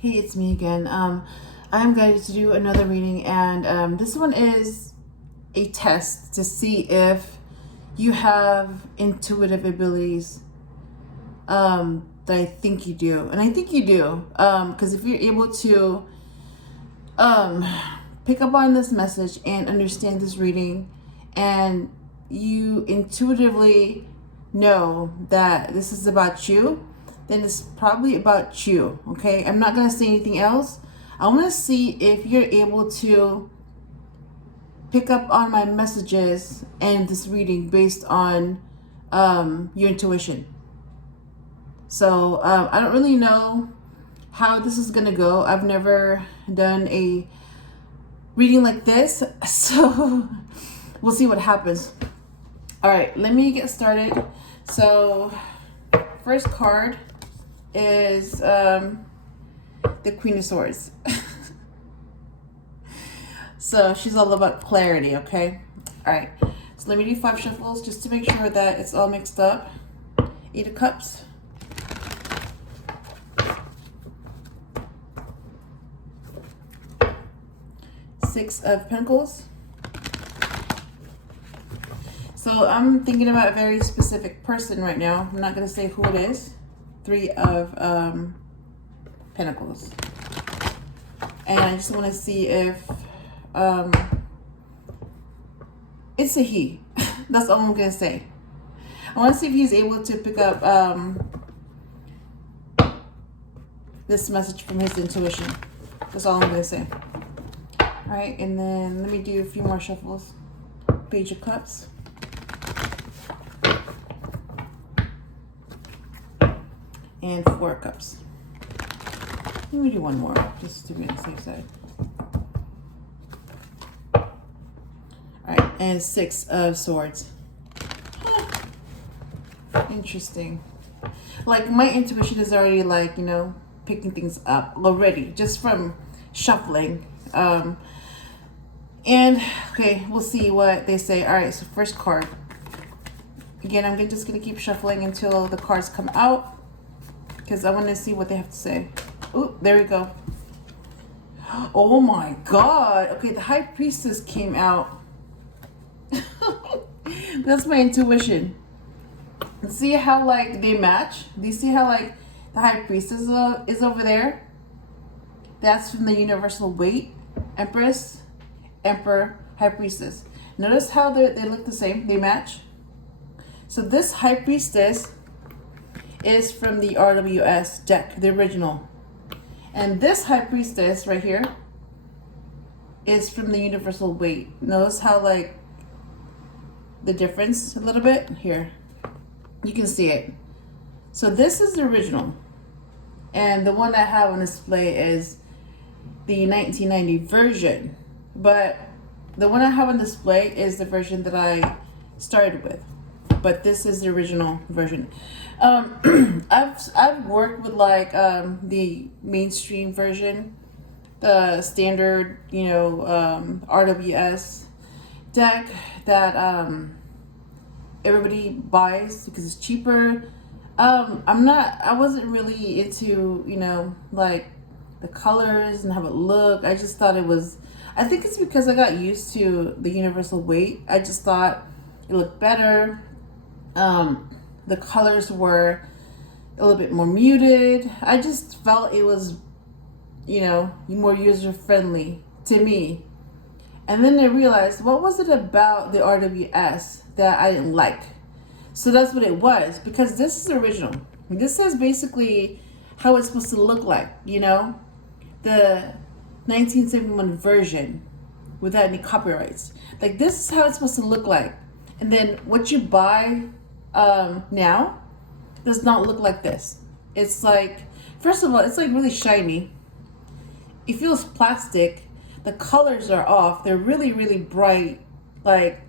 Hey, it's me again. I'm going to do another reading, and this one is a test to see if you have intuitive abilities that I think you do. And I think you do, because if you're able to pick up on this message and understand this reading, and you intuitively know that this is about you, then it's probably about you, okay? I'm not going to say anything else. I want to see if you're able to pick up on my messages and this reading based on your intuition. So I don't really know how this is going to go. I've never done a reading like this, so we'll see what happens. All right, let me get started. So first card is the Queen of Swords. So she's all about clarity, okay? All right, so let me do 5 shuffles just to make sure that it's all mixed up. 8 of Cups. Six of Pentacles. So I'm thinking about a very specific person right now. I'm not going to say who it is. 3 of Pentacles. And I just want to see if it's a he. That's all I'm going to say. I want to see if he's able to pick up this message from his intuition. That's all I'm going to say. All right, and then let me do a few more shuffles. Page of Cups. And 4 of Cups. Let me do one more, just to be on the safe side. All right, and 6 of Swords. Interesting. Like, my intuition is already, like, you know, picking things up already, just from shuffling. And, okay, we'll see what they say. All right, so first card. Again, I'm just going to keep shuffling until the cards come out, because I want to see what they have to say. Oh, there we go. Oh my God. Okay, the High Priestess came out. That's my intuition. See how, like, they match? Do you see how, like, the High Priestess is over there? That's from the Universal Waite. Empress, Emperor, High Priestess. Notice how they look the same. They match. So this High Priestess is from the RWS deck, the original. And this High Priestess right here is from the Universal Waite. Notice how, like, the difference a little bit here. You can see it. So this is the original. And the one I have on display is the 1990 version. But the one I have on display is the version that I started with. But this is the original version. I've worked with, like, the mainstream version, the standard, you know, RWS deck that everybody buys because it's cheaper. I wasn't really into, you know, like, the colors and how it looked. I just thought it was, I think it's because I got used to the Universal Waite. I just thought it looked better. The colors were a little bit more muted. I just felt it was, you know, more user friendly to me. And then I realized, what was it about the RWS that I didn't like? So that's what it was, because this is the original. This is basically how it's supposed to look like, you know? The 1971 version without any copyrights. Like, this is how it's supposed to look like. And then what you buy now does not look like this. It's like, first of all, it's like really shiny. It feels plastic. The colors are off. They're really, really bright. Like,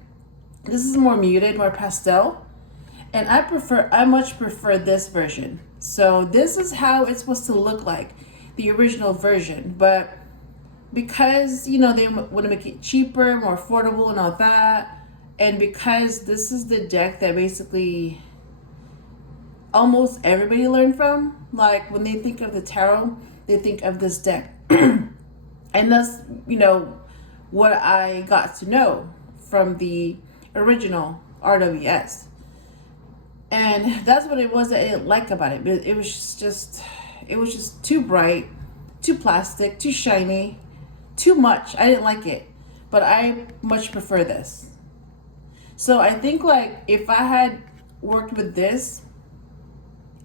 this is more muted, more pastel. And I much prefer this version. So this is how it's supposed to look like, the original version. But because, you know, they want to make it cheaper, more affordable and all that, and because this is the deck that basically almost everybody learned from. Like when they think of the tarot, they think of this deck. And that's, what I got to know from the original RWS. And that's what it was that I didn't like about it. But it was just too bright, too plastic, too shiny, too much. I didn't like it. But I much prefer this. So I think like if I had worked with this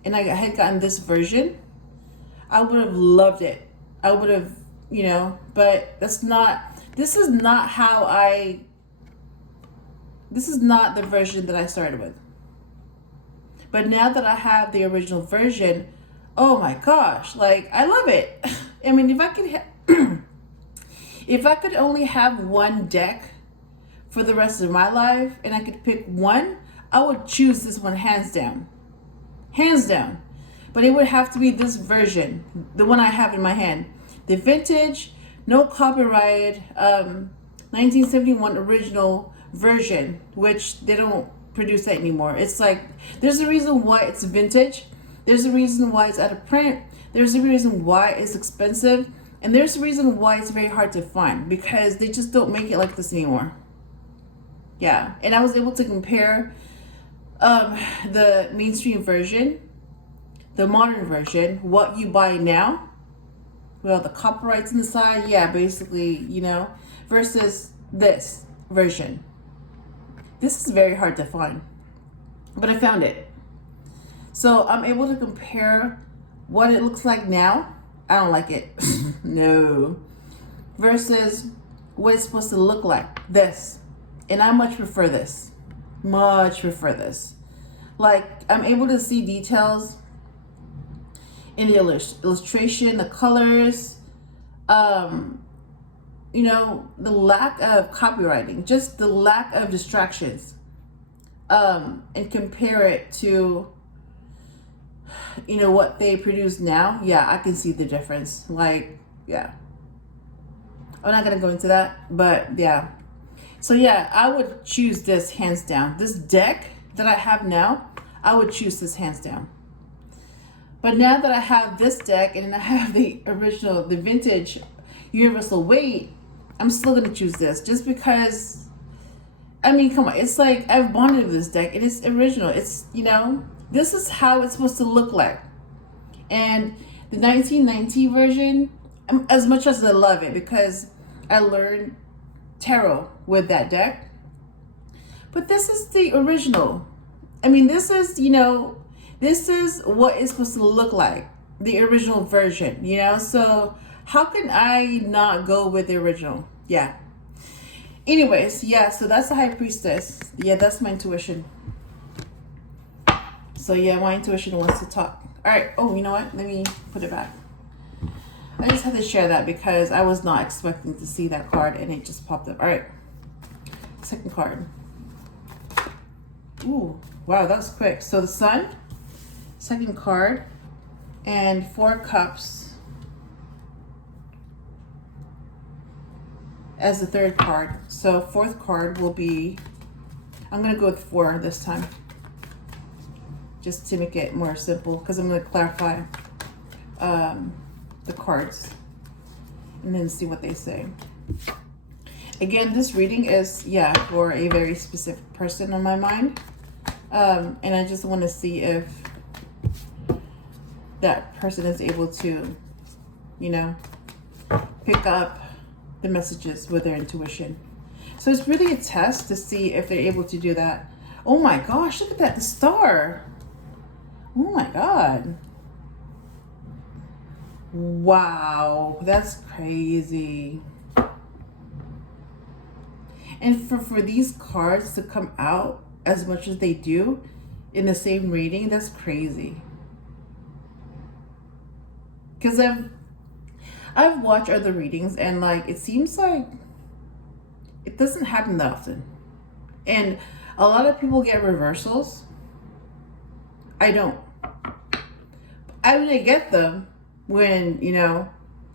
and I had gotten this version, I would have loved it. I would have, but this is not the version that I started with. But now that I have the original version, oh my gosh, like I love it. I mean, if I could if I could only have one deck for the rest of my life and I could pick one, I would choose this one hands down. Hands down. But it would have to be this version, the one I have in my hand. The vintage, no copyright, 1971 original version, which they don't produce that anymore. It's like, there's a reason why it's vintage. There's a reason why it's out of print. There's a reason why it's expensive. And there's a reason why it's very hard to find, because they just don't make it like this anymore. Yeah, and I was able to compare the mainstream version, the modern version, what you buy now, well, the copyrights on the side, yeah, basically, versus this version. This is very hard to find, but I found it. So I'm able to compare what it looks like now. I don't like it. No. Versus what it's supposed to look like. This. And I much prefer this. Much prefer this. Like, I'm able to see details in the illustration, the colors, the lack of copywriting, just the lack of distractions, and compare it to, what they produce now. Yeah, I can see the difference. Like, yeah. I'm not going to go into that, but yeah. So yeah, I would choose this hands down. This deck that I have now, I would choose this hands down. But now that I have this deck and I have the original, the vintage Universal Waite, I'm still going to choose this just because, I mean, come on. It's like I've bonded with this deck. It is original. It's, this is how it's supposed to look like. And the 1990 version, as much as I love it because I learned tarot with that deck, but this is the original. I mean, this is, this is what it's supposed to look like, the original version, so how can I not go with the original? Yeah. Anyways, yeah, so that's the High Priestess. Yeah, that's my intuition. So yeah, my intuition wants to talk. All right. Oh, you know what? Let me put it back. I just had to share that because I was not expecting to see that card and it just popped up. All right. Second card. Ooh, wow, that was quick. So the Sun, second card, and 4 Cups as the third card. So fourth card will be, I'm going to go with 4 this time, just to make it more simple, because I'm going to clarify the cards and then see what they say. Again, this reading is, for a very specific person on my mind. And I just want to see if that person is able to, pick up the messages with their intuition. So it's really a test to see if they're able to do that. Oh my gosh, look at that, the star. Oh my God. Wow, that's crazy. And for these cards to come out as much as they do in the same reading, that's crazy. Because I've watched other readings and like it seems like it doesn't happen that often. And a lot of people get reversals. I don't. I mean, I get them when,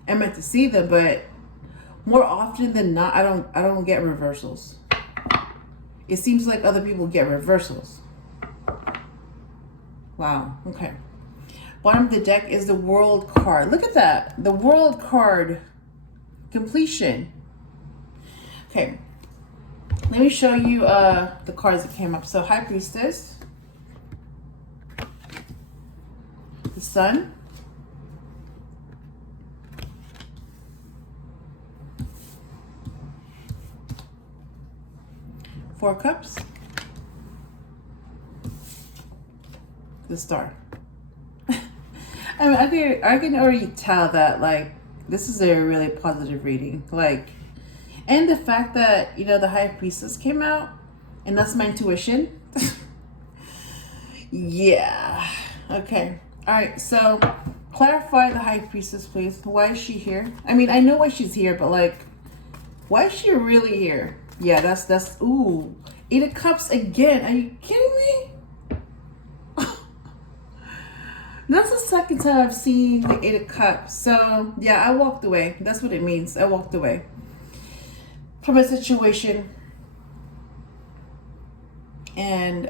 I'm meant to see them, but more often than not, I don't get reversals. It seems like other people get reversals. Wow. Okay. Bottom of the deck is the World card. Look at that. The World card. Completion. Okay. Let me show you the cards that came up. So High Priestess. The Sun. Four Cups. The Star. I mean, I can already tell that, like, this is a really positive reading. Like, and the fact that, you know, the High Priestess came out, and that's my intuition. Yeah. Okay. All right. So, clarify the High Priestess, please. Why is she here? I mean, I know why she's here, but, like, why is she really here? Yeah, that's, ooh. Eight of Cups again. Are you kidding me? That's the second time I've seen the Eight of Cups. So, yeah, I walked away. That's what it means. I walked away from a situation. And,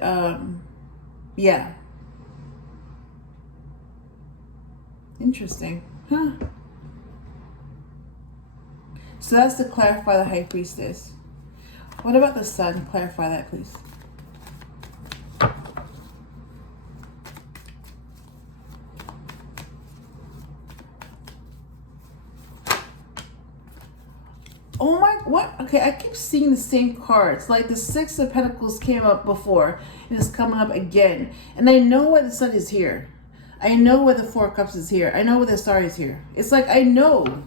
yeah. Interesting. Huh. So that's to clarify the High Priestess. What about the Sun? Clarify that, please. Oh my, what? Okay, I keep seeing the same cards. Like the Six of Pentacles came up before and it's coming up again. And I know why the Sun is here. I know where the Four of Cups is here. I know where the Star is here. It's like I know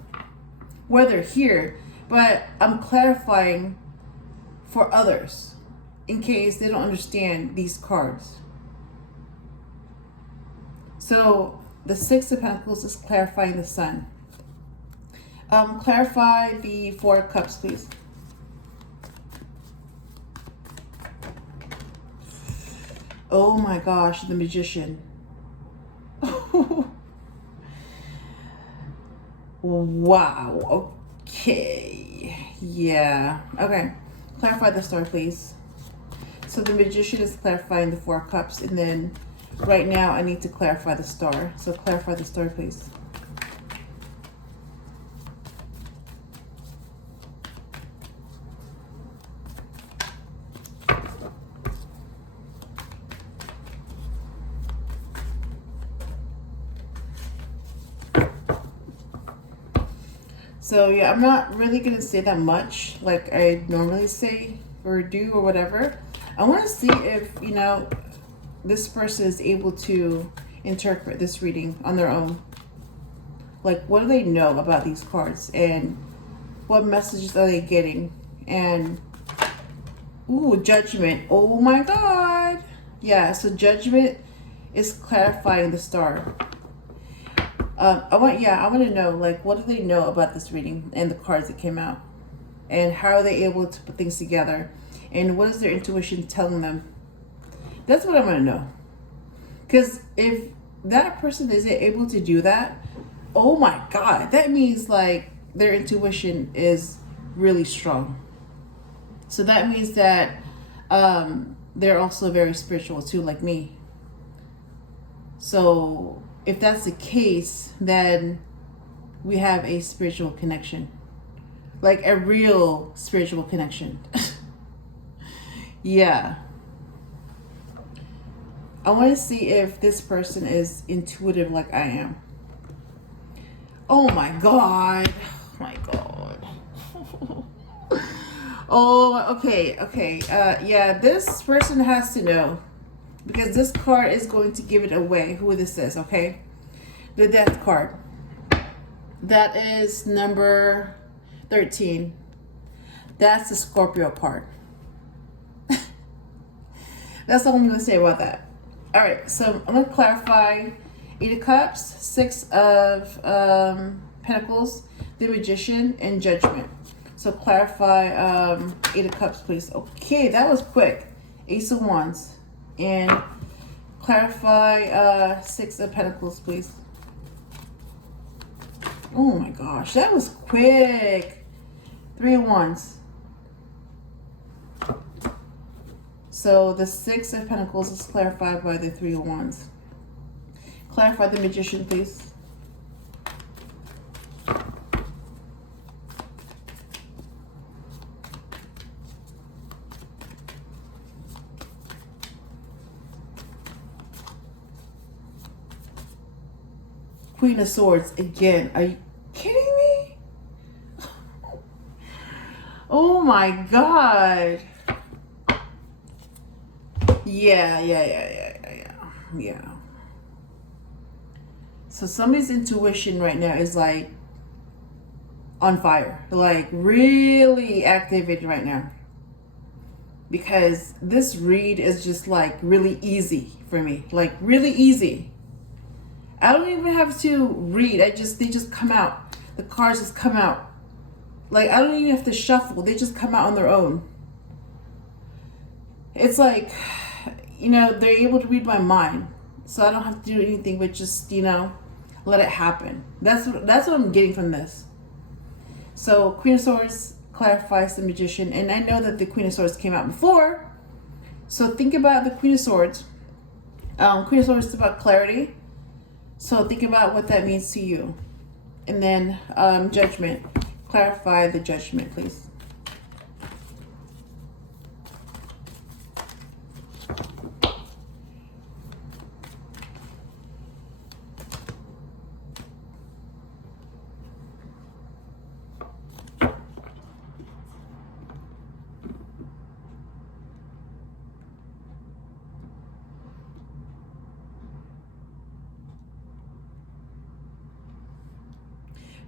where they're here, but I'm clarifying for others in case they don't understand these cards. So the Six of Pentacles is clarifying the Sun. Clarify the Four of Cups, please. Oh my gosh, the Magician. Wow. Okay. Yeah. Okay. Clarify the Star, please. So the Magician is clarifying the Four of Cups, and then right now I need to clarify the Star. So clarify the Star, please. So yeah, I'm not really going to say that much like I normally say or do or whatever. I want to see if, you know, this person is able to interpret this reading on their own. Like, what do they know about these cards? And what messages are they getting? And, ooh, Judgment. Oh my God. Yeah, so Judgment is clarifying the Star. I want to know, like, what do they know about this reading and the cards that came out? And how are they able to put things together? And what is their intuition telling them? That's what I want to know. Because if that person isn't able to do that, oh my God, that means, like, their intuition is really strong. So that means that they're also very spiritual too, like me. So if that's the case, then we have a spiritual connection, like a real spiritual connection. Yeah. I want to see if this person is intuitive like I am. Oh my God. Oh my God. Oh, okay. Yeah, this person has to know. Because this card is going to give it away who this is, okay? The Death card. That is number 13. That's the Scorpio card. That's all I'm going to say about that. All right, so I'm going to clarify Eight of Cups, Six of Pentacles, the Magician, and Judgment. So clarify Eight of Cups, please. Okay, that was quick. Ace of Wands. And clarify Six of Pentacles, please. Oh my gosh, that was quick. Three of Wands. So the Six of Pentacles is clarified by the Three of Wands. Clarify the Magician, please. Queen of Swords again. Are you kidding me? Oh my God. Yeah. So somebody's intuition right now is like on fire, like really activated right now. Because this read is just like really easy for me, like really easy. I don't even have to read. They just come out. The cards just come out. Like, I don't even have to shuffle. They just come out on their own. It's like, you know, they're able to read my mind. So I don't have to do anything but just, you know, let it happen. That's what I'm getting from this. So Queen of Swords clarifies the Magician. And I know that the Queen of Swords came out before. So think about the Queen of Swords. Queen of Swords is about clarity. So think about what that means to you. And then Judgment. Clarify the Judgment, please.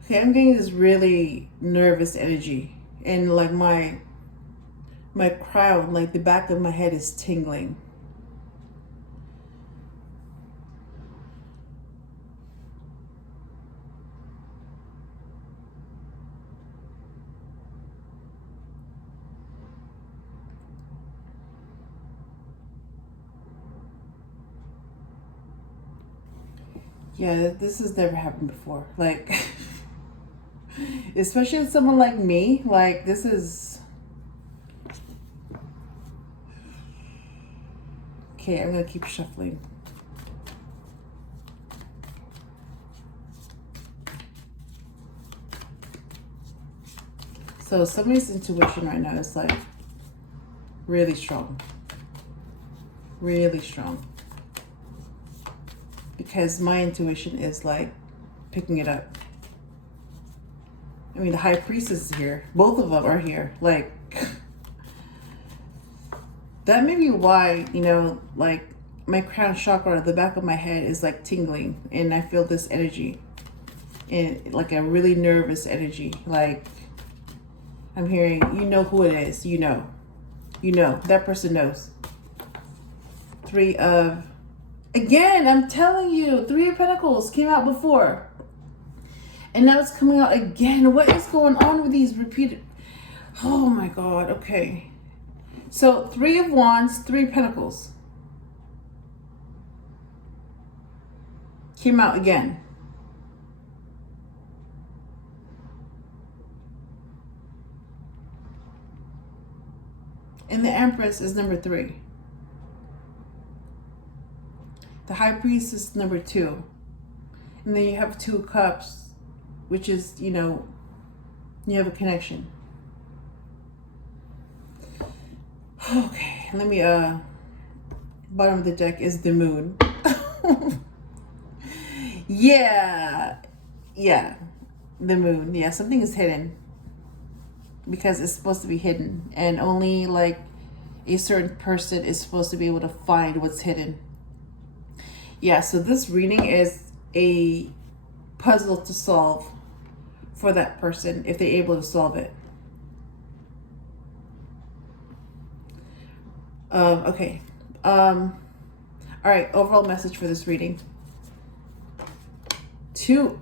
Okay, I'm getting this really nervous energy, and like my crown, like the back of my head is tingling. Yeah, this has never happened before. Like, especially with someone like me, like this is... Okay, I'm gonna keep shuffling. So somebody's intuition right now is like really strong. Really strong. Because my intuition is like picking it up. I mean, the High Priestess is here. Both of them are here. Like, that may be why, you know, like my crown chakra, the back of my head is like tingling. And I feel this energy. And like a really nervous energy. Like, I'm hearing, you know who it is. You know. You know. That person knows. Three of... Again, I'm telling you, Three of Pentacles came out before. And now it's coming out again. What is going on with these repeated... Oh my God, okay. So, Three of Wands, Three of Pentacles. Came out again. And the Empress is number 3. The High Priest is number 2. And then you have 2 Cups, which is, you know, you have a connection. Okay, let me, bottom of the deck is the Moon. Yeah, the Moon. Yeah, something is hidden. Because it's supposed to be hidden. And only, like, a certain person is supposed to be able to find what's hidden. Yeah, so this reading is a puzzle to solve for that person if they're able to solve it. Okay. All right, overall message for this reading. 4.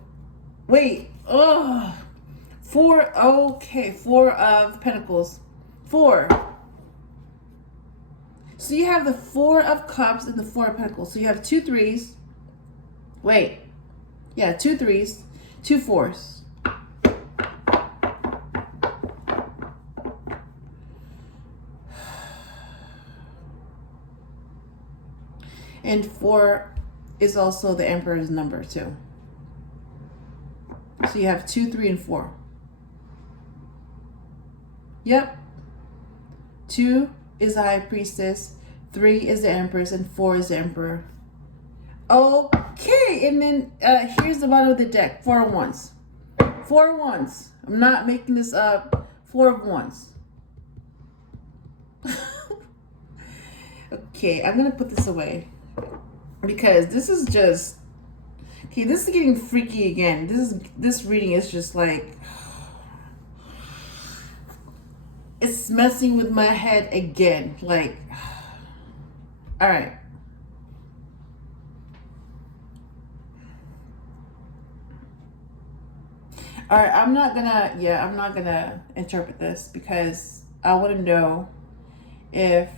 Okay, 4 of Pentacles. 4. So you have the 4 of Cups and the 4 of Pentacles. So you have 2 3s. 2 3s, 2 4s. And 4 is also the Emperor's number too. So you have 2, 3, and 4. Yep. 2 is the High Priestess, 3 is the Empress, and 4 is the Emperor. Okay, and then here's the bottom of the deck. 4 of Wands. 4 of Wands. I'm not making this up. 4 of Wands. Okay, I'm gonna put this away because this is just okay. This is getting freaky again. This reading is just like it's messing with my head again. Like, all right. All right, I'm not gonna interpret this because I want to know if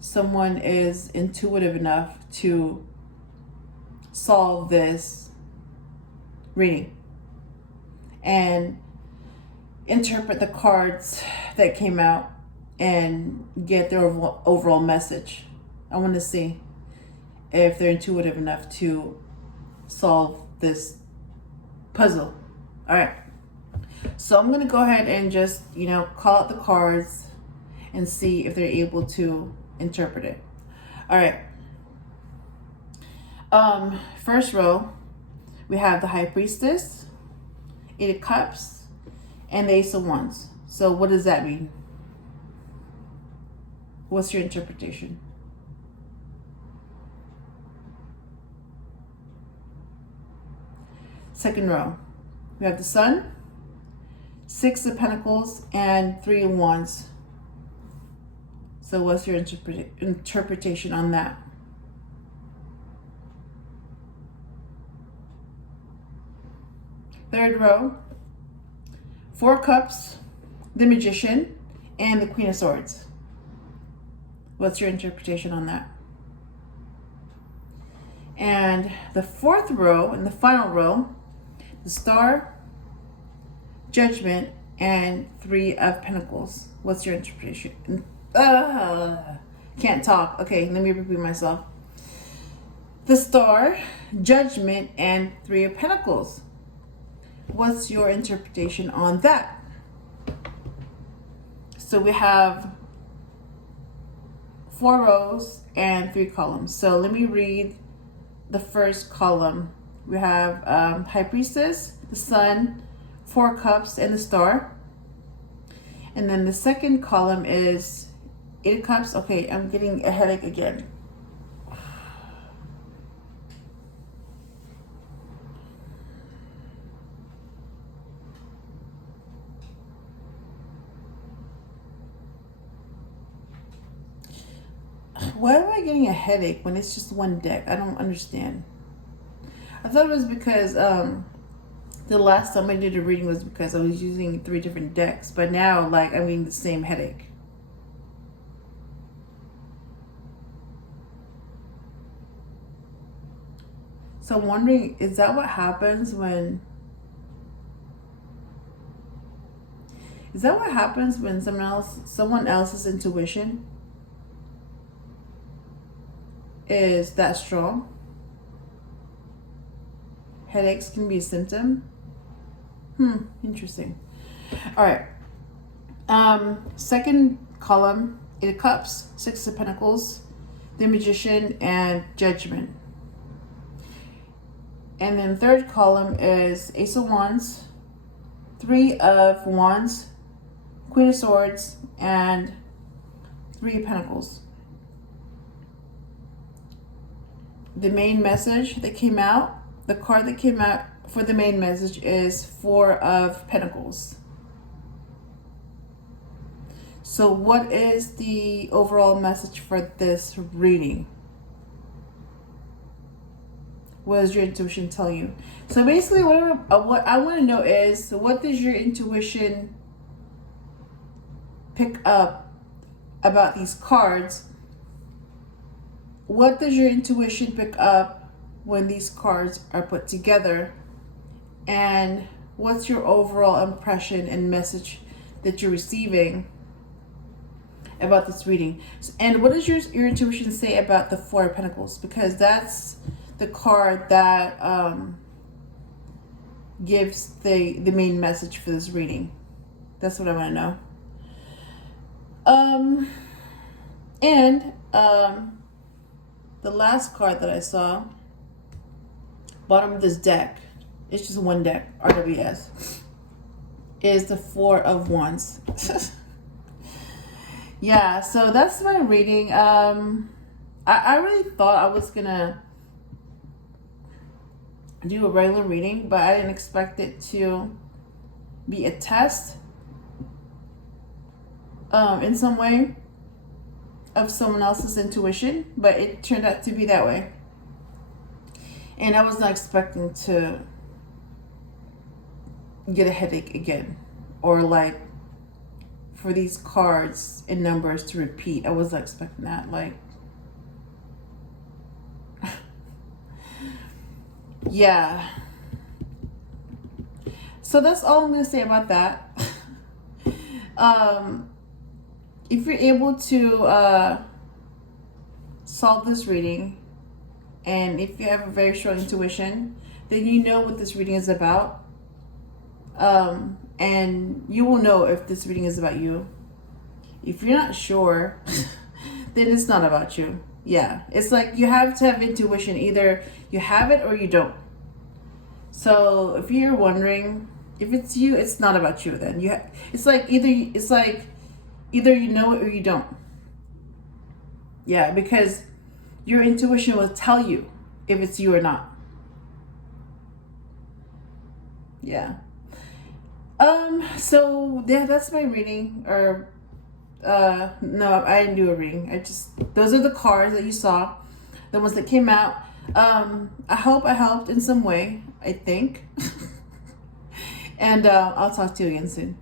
someone is intuitive enough to solve this reading and interpret the cards that came out and get their overall message. I want to see if they're intuitive enough to solve this puzzle. All right, so I'm gonna go ahead and just call out the cards and see if they're able to interpret it. All right. First row, we have the High Priestess, 8 of Cups, and the Ace of Wands. So what does that mean? What's your interpretation? Second row, we have the Sun, 6 of Pentacles, and 3 of Wands. So what's your interpretation on that? Third row, 4 Cups, the Magician, and the Queen of Swords. What's your interpretation on that? And the fourth row and the final row, the Star, Judgment, and 3 of Pentacles. What's your interpretation? Can't talk. Okay, let me repeat myself. The Star, Judgment, and 3 of Pentacles. What's your interpretation on that? So we have 4 rows and 3 columns. So let me read the first column. We have High Priestess, the Sun, 4 Cups, and the Star. And then the second column is 8 of Cups. Okay, I'm getting a headache again. Why am I getting a headache when it's just one deck? I don't understand. I thought it was because the last time I did a reading was because I was using 3 different decks. But now, I'm getting the same headache. So I'm wondering, is that what happens when... Is that what happens when someone else's intuition is that strong? Headaches can be a symptom. Interesting. All right. Second column, 8 of Cups, 6 of Pentacles, the Magician, and Judgment. And then third column is Ace of Wands, 3 of Wands, Queen of Swords, and 3 of Pentacles. The main message that came out, the card that came out for the main message is 4 of Pentacles. So what is the overall message for this reading? What does your intuition tell you? So basically what I want to know is, what does your intuition pick up about these cards? What does your intuition pick up when these cards are put together? And what's your overall impression and message that you're receiving about this reading? And what does your intuition say about the 4 of Pentacles? Because that's the card that gives the main message for this reading. That's what I want to know. And the last card that I saw, bottom of this deck, it's just one deck, RWS, is the Four of Wands. Yeah, so that's my reading. I really thought I was gonna do a regular reading, but I didn't expect it to be a test in some way of someone else's intuition, but it turned out to be that way. And I was not expecting to get a headache again, or like for these cards and numbers to repeat. I wasn't expecting that. Like, yeah. So that's all I'm gonna say about that. If you're able to solve this reading, and if you have a very strong intuition, then you know what this reading is about. And you will know if this reading is about you. If you're not sure, then it's not about you. Yeah, it's like you have to have intuition. Either you have it or you don't. So if you're wondering if it's you, it's not about you. Then it's like either you know it or you don't. Yeah, because your intuition will tell you if it's you or not. Yeah. So yeah, that's my reading. Or no, I didn't do a reading. Those are the cards that you saw, the ones that came out. I hope I helped in some way, I think. And I'll talk to you again soon.